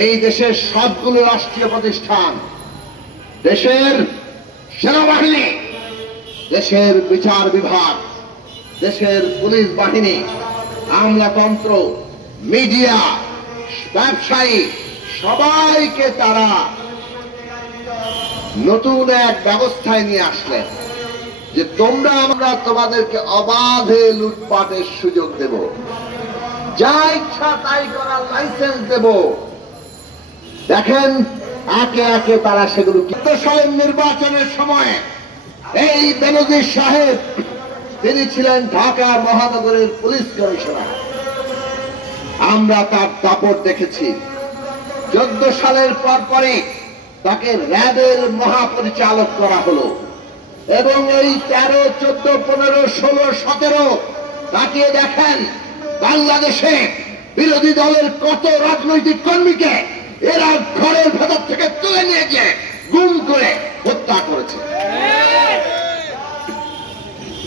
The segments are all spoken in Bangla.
এই দেশের সবগুলো রাষ্ট্রীয় প্রতিষ্ঠান, দেশের সেনাবাহিনী, দেশের বিচার বিভাগ, দেশের পুলিশ বাহিনী, আমলাতন্ত্র, মিডিয়া, ব্যবসায়ী, সবাইকে তারা নতুন এক ব্যবস্থায় নিয়ে আসলেন যে আমরা তোমাদেরকে অবাধে লুটপাটের সুযোগ দেব, যা ইচ্ছা তাই করার লাইসেন্স দেব। দেখেন একে একে তারা সেগুলো সালের নির্বাচনের সময় এই বেনজির সাহেব তিনি ছিলেন ঢাকা মহানগরের পুলিশ কমিশনার। আমরা তার দাপট দেখেছি। 14 সালের পরপরই তাকে র্যাবের মহাপরিচালক করা হলো এবং এই 13, 14, 15, 16, 17 তাকিয়ে দেখেন বাংলাদেশে বিরোধী দলের কত রাজনৈতিক কর্মীকে এরা ঘরের ভেতর থেকে তুলে নিয়ে গিয়ে গুম করে হত্যা করেছে।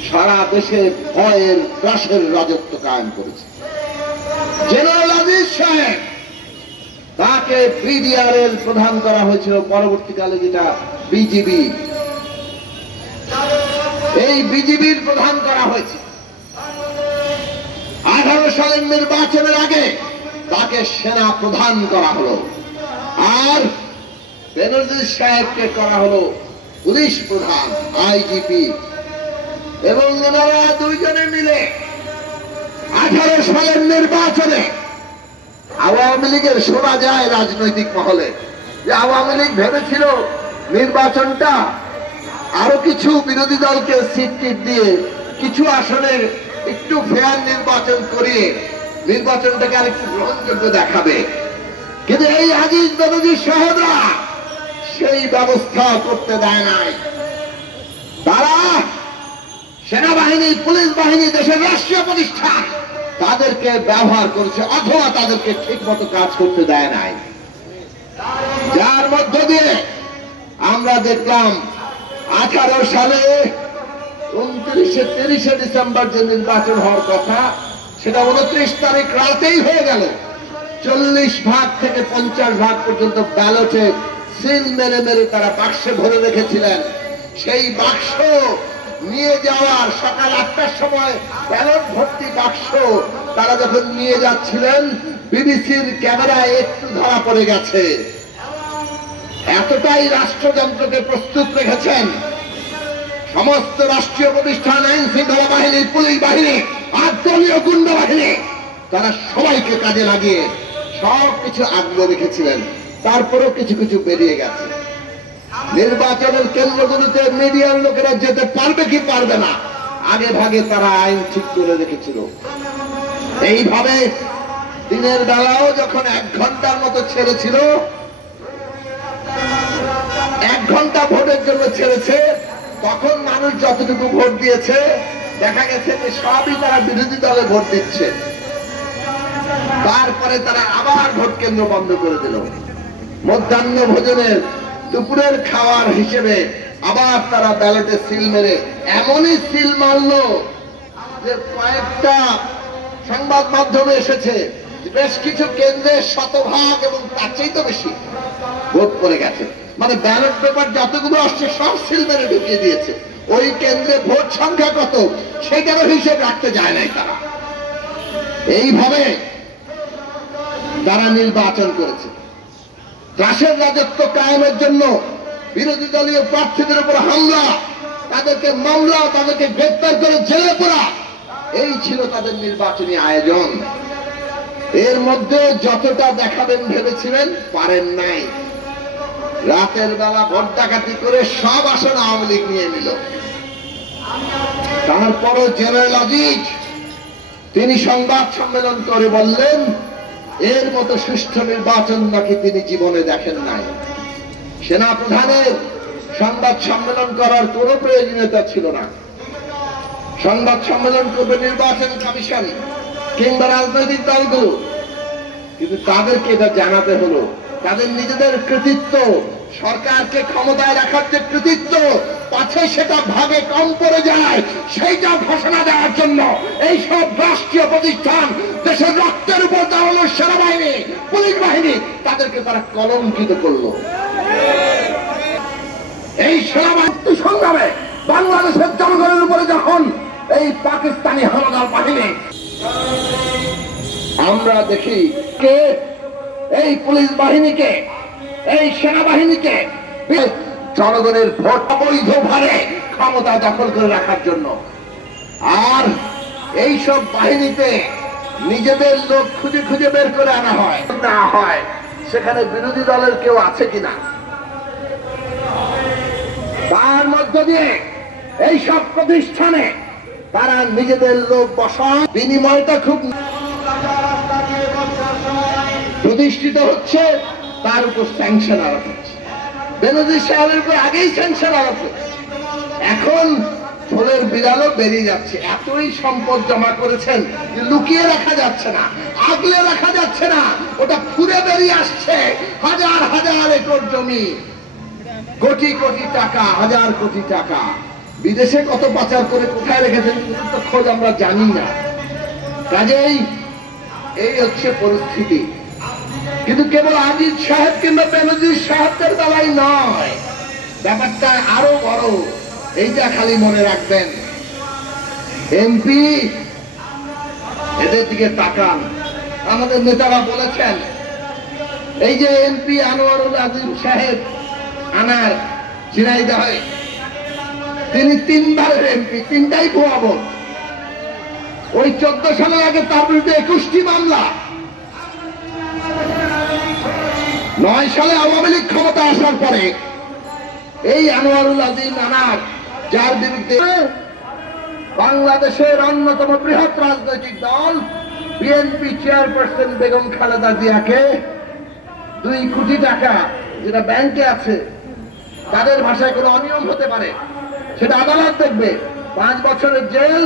সারা দেশে ভয়ের ত্রাসের রাজত্ব কায়েম করেছে। জেনারেল আজিজ সাহেব তাকে বিডিআরের প্রধান করা হয়েছিল, পরবর্তীকালে যেটা বিজিবি, এই বিজিবির প্রধান করা হয়েছে। 18 সালের নির্বাচনের আগে তাকে সেনা প্রধান করা হলো আর বেনজির সাহেবকে করা হলো পুলিশ প্রধান, আইজিপি। এবং এনারা দুইজনে মিলে 18 সালের নির্বাচনে আওয়ামী লীগের শোনা যায় রাজনৈতিক মহলে যে আওয়ামী লীগ ভেবেছিল নির্বাচনটা আরো কিছু বিরোধী দলকে সিট দিয়ে কিছু আসনে একটু ফেয়ার নির্বাচন করিয়ে নির্বাচনটাকে আরেকটু গ্রহণযোগ্য দেখাবে, কিন্তু এই আজিজ বেনজির সাহেবরা সেই ব্যবস্থা করতে দেয় নাই। তারা সেনাবাহিনী, পুলিশ বাহিনী, দেশের রাষ্ট্রীয় প্রতিষ্ঠান তাদেরকে ব্যবহার করেছে অথবা তাদেরকে ঠিক মতো কাজ করতে দেয় নাই, যার মধ্য দিয়ে আমরা দেখলাম 18 সালে 29-30 ডিসেম্বর যে নির্বাচন হওয়ার কথা সেটা 29 তারিখ রাতেই হয়ে গেল। 40 ভাগ থেকে 50 ভাগ পর্যন্ত ব্যালটে সিল মেরে মেরে তারা বাক্সে ভরে রেখেছিলেন। সেই বাক্স নিয়ে যাওয়ার সকাল 8টার সময় ব্যালট ভর্তি বাক্স তারা যখন নিয়ে যাচ্ছিলেন বিবিসির ক্যামেরায় একটু ধরা পড়ে গেছে। এতটাই রাষ্ট্রযন্ত্রকে প্রস্তুত রেখেছেন সমস্ত রাষ্ট্রীয় প্রতিষ্ঠান, আইন শৃঙ্খলা বাহিনী, পুলিশ বাহিনী আর দলীয় গুন্ডা বাহিনী, তারা সবাইকে কাজে লাগিয়ে সবকিছু আগলে রেখেছিলেন। তারপরেও কিছু কিছু বেরিয়ে গেছে। নির্বাচনের কেন্দ্রগুলোতে মিডিয়ার লোকেরা যেতে পারবে কি পারবে না আগে ভাগে তারা আইন ঠিক করে রেখেছিল। এইভাবে দিনের বেলাও যখন 1 ঘন্টার মতো ছেড়েছিল, 1 ঘন্টা ভোটের জন্য ছেড়েছে, তখন মানুষ যতটুকু ভোট দিয়েছে দেখা গেছে যে সবই তারা বিরোধী দলে ভোট দিচ্ছে। তারপরে তারা আবার ভোট কেন্দ্র বন্ধ করে দিল। মধ্যাহ্ন ভোজনের, দুপুরের খাওয়ার হিসেবে আবার তারা ব্যালটে সিল মেরে এমনই সিল মারলো যে কয়েকটা সংবাদ মাধ্যমে এসেছে বেশ কিছু কেন্দ্রে 100% এবং তার চেয়ে বেশি ভোট পড়ে গেছে। মানে ব্যালট পেপার যতগুলো আসছে সব সিল মেরে ঢুকিয়ে দিয়েছে। ওই কেন্দ্রে ভোট সংখ্যা কত সেটারও হিসেব রাখতে যায় নাই তারা। এইভাবে তারা নির্বাচন করেছে। ত্রাসের রাজত্ব কায়েমের জন্য বিরোধী দলীয় প্রার্থীদের উপর হামলা, তাদেরকে মামলা, তাদেরকে গ্রেপ্তার করে জেলে পোড়া, এই ছিল তাদের নির্বাচনী আয়োজন। এর মধ্যে যতটা দেখাবেন ভেবেছিলেন পারেন নাই। রাতের বেলা ভোট ডাকাতি করে সব আসন আওয়ামী লীগ নিয়ে নিল। তারপরও জেনারেল আজিজ তিনি সংবাদ সম্মেলন করে বললেন এর মতো সুষ্ঠু নির্বাচন নাকি তিনি জীবনে দেখেন নাই। সেনা প্রধানের সংবাদ সম্মেলন করার কোন প্রয়োজনীয়তা ছিল না। সংবাদ সম্মেলন করবে নির্বাচন কমিশন কিংবা রাজনৈতিক দলগুলো, কিন্তু তাদেরকে এটা জানাতে হলো তাদের নিজেদের কৃতিত্ব সরকারকে ক্ষমতায় রাখার যে কৃতিত্ব পাছে সেটা ভাগে কম পড়ে যায়, সেইটা ঘোষণা দেওয়ার জন্য এই সব রাষ্ট্রীয় প্রতিষ্ঠান, দেশের রক্তের উপর দাঁড়ানো সেনাবাহিনী, পুলিশ বাহিনী, তাদেরকে তারা কলঙ্কিত করলো। এই সেনাবাহিনী সংগ্রামে বাংলাদেশের জনগণের উপরে যখন এই পাকিস্তানি হানাদার বাহিনী, আমরা দেখি কে এই পুলিশ বাহিনীকে, এই সেনাবাহিনীকে জনগণের ভোট অবৈধভাবে ক্ষমতা দখল করে রাখার জন্য, আর এই সব বাহিনীতে নিজেদের লোক খুঁজে খুঁজে বের করে আনা হয় না হয় সেখানে বিরোধী দলের কেউ আছে কিনা, তার মধ্য দিয়ে এই সব প্রতিষ্ঠানে তারা নিজেদের লোক বসায়, বিনিময়টা খুব প্রতিষ্ঠিত হচ্ছে, তার উপর স্যাংশন আরোপ হচ্ছে। বেনজির সাহেবের উপর আগেই স্যাংশন আরোপ হচ্ছে, এখন ঝোলের বিড়ালও বেরিয়ে যাচ্ছে। এতই সম্পদ জমা করেছেন লুকিয়ে রাখা যাচ্ছে না, আগলে রাখা যাচ্ছে না, ওটা ফুরে বেরিয়ে আসছে। হাজার হাজার একর জমি, কোটি কোটি টাকা, হাজার কোটি টাকা বিদেশে কত পাচার করে কোথায় রেখেছেন তো খোঁজ আমরা জানি না। কাজেই এই হচ্ছে পরিস্থিতি। কিন্তু কেবল আজিজ সাহেব কিংবা বেনজির সাহেবদের বেলায় নয়, ব্যাপারটা আরো বড়। এইটা খালি মনে রাখবেন, এমপি এদের দিকে তাকান। আমাদের নেতারা বলেছেন, এই যে এমপি আনোয়ারুল আজিম সাহেব আনার ঝিনাইদহে, তিনি 3 বারের এমপি, 3টাই ভুয়া ভোট। ওই 14 সালের আগে তার বিরুদ্ধে 21টি মামলা। 9 সালে আওয়ামী লীগ ক্ষমতা আসার পরে এই আনোয়ারুল আজিম আনার, যার বিরুদ্ধে বাংলাদেশের অন্যতম বৃহৎ রাজনৈতিক দল বিএনপি চেয়ারপারসন বেগম খালেদা জিয়াকে 2 কোটি টাকা, যেটা ব্যাংকে আছে, তাদের ভাষায় কোনো অনিয়ম হতে পারে, সেটা আদালত দেখবে, 5 বছরের জেল,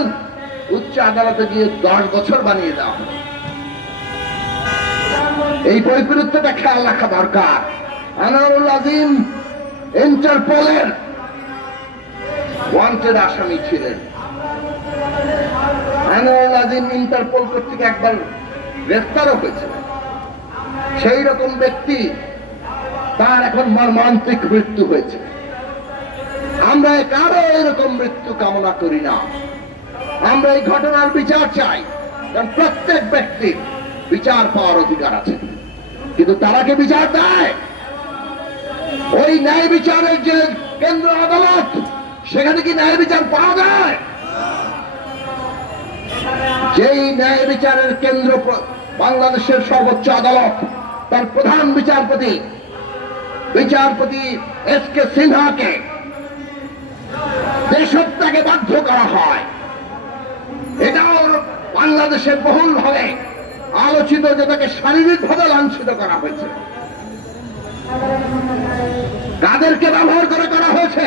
উচ্চ আদালতে গিয়ে 10 বছর বানিয়ে দেওয়া হবে। এই বৈপরীত্যটা খেয়াল রাখা দরকার। আনোয়ারুল আজিম ইন্টারপোলের ওয়ান্টেড আসামি ছিলেন। আনোয়ারুল আজিম ইন্টারপোল কর্তৃক একবার গ্রেফতারও হয়েছিলেন। সেই রকম ব্যক্তি, তার এখন মর্মান্তিক মৃত্যু হয়েছে। আমরা কারো এরকম মৃত্যু কামনা করি না। আমরা এই ঘটনার বিচার চাই, কারণ প্রত্যেক ব্যক্তির বিচার পাওয়ার অধিকার আছে। কিন্তু তারা কি বিচার দেয়? ওই ন্যায় বিচারের যে কেন্দ্র আদালত, সেখানে কি ন্যায় বিচার পাওয়া যায়? যেই ন্যায় বিচারের কেন্দ্র বাংলাদেশের সর্বোচ্চ আদালত, তার প্রধান বিচারপতি এস.কে. সিনহাকে দেশত্যাগে বাধ্য করা হয়। এটাও বাংলাদেশে বহুলভাবে আলোচিত, যে তাকে শারীরিকভাবে লাঞ্ছিত করা হয়েছে। কাদেরকে ব্যবহার করে করা হয়েছে?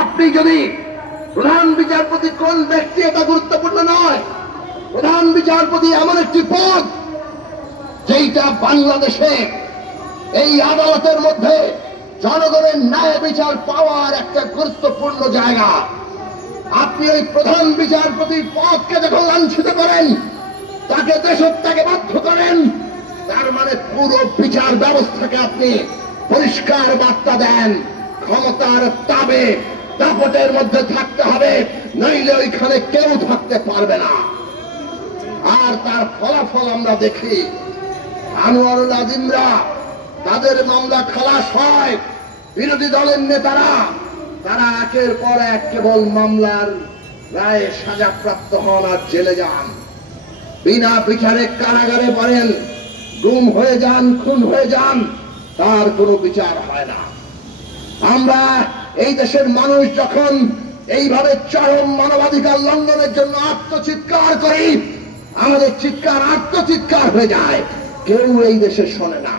আপনি যদি প্রধান বিচারপতি কোন ব্যক্তি, এটা গুরুত্বপূর্ণ নয়। প্রধান বিচারপতি এমন একটি পদ যেইটা বাংলাদেশে এই আদালতের মধ্যে জনগণের ন্যায় বিচার পাওয়ার একটা গুরুত্বপূর্ণ জায়গা। আপনি ওই প্রধান বিচারপতির পদকে যখন লাঞ্ছিত করেন, তাকে দেশত্যাগে বাধ্য করেন, তার মানে পুরো বিচার ব্যবস্থাকে আপনি পরিষ্কার বার্তা দেন, ক্ষমতার দাপটের মধ্যে থাকতে হবে, নইলে ওইখানে কেউ থাকতে পারবে না। আর তার ফলাফল আমরা দেখি, আনোয়ারুল আজিমরা, তাদের মামলা খালাস হয়, বিরোধী দলের নেতারা তারা একের পর এক কেবল মামলার রায়ে সাজাপ্রাপ্ত হন আর জেলে যান, বিনা বিচারে কারাগারে পড়েন, গুম হয়ে যান, খুন হয়ে যান, তার কোনো বিচার হয় না। আমরা এই দেশের মানুষ যখন এইভাবে চরম মানবাধিকার লঙ্ঘনের জন্য আত্মচিৎকার করি, আমাদের চিৎকার আত্মচিৎকার হয়ে যায়, কেউ এই দেশে শোনে না।